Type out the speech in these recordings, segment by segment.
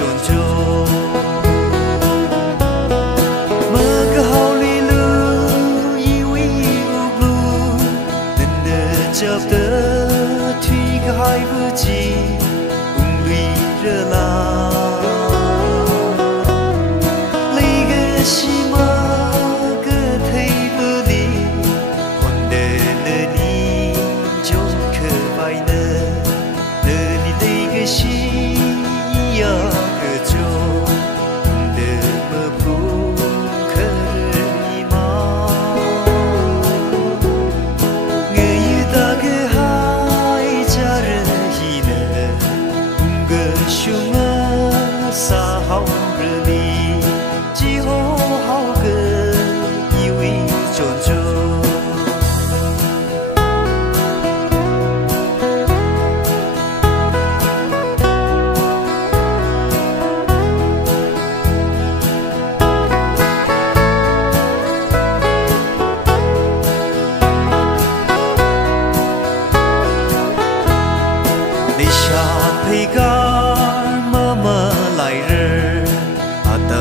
种种。么个好哩路，以为无路，能得着的推个还不及，无里热浪，那个是么个推不离，混得了你就可白呢，那你那个是呀个就，得么不可以吗？我遇到个海家人一呢，个熊啊啥好热里，只好好个以为种种。陪个妈妈来人，阿当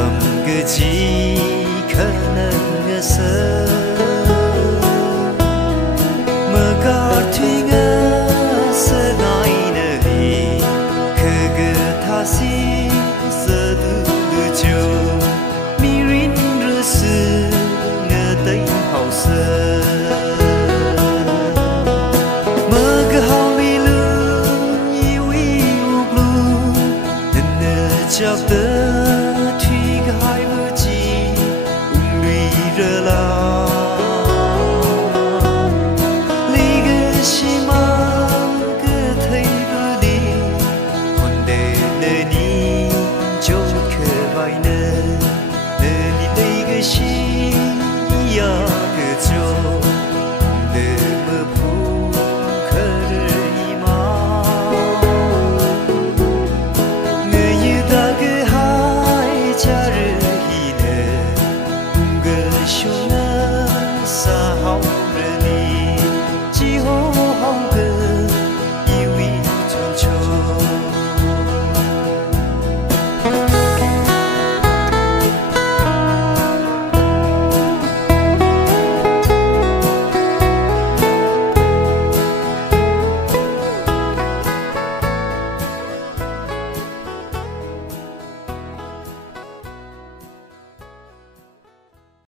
个几可能个事，么个听个是哪一里，可个他心是多久，迷人的事我得好事。晓得推个还不及，无里热浪，那个是么个推不离，混得了你。